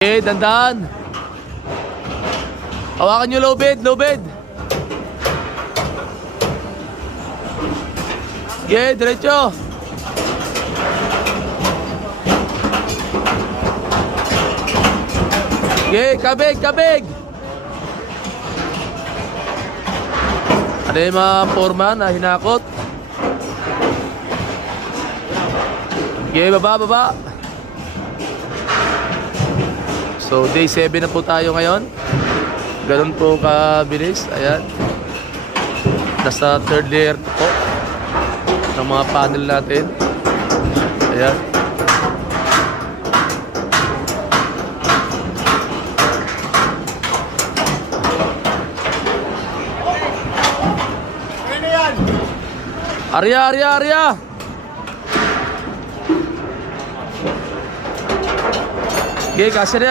Okay, dandan. Hawakan nyo low bed, low bed. Okay, diretso. Okay, kabig, kabig. Ano yung mga foreman na hinakot? Okay, baba, baba. So, day 7 na po tayo ngayon. Ganun po kabilis. Ayan. Nasa third layer po ng mga panel natin. Ayan. Arya, Arya, Arya. Okay, kasya na yan.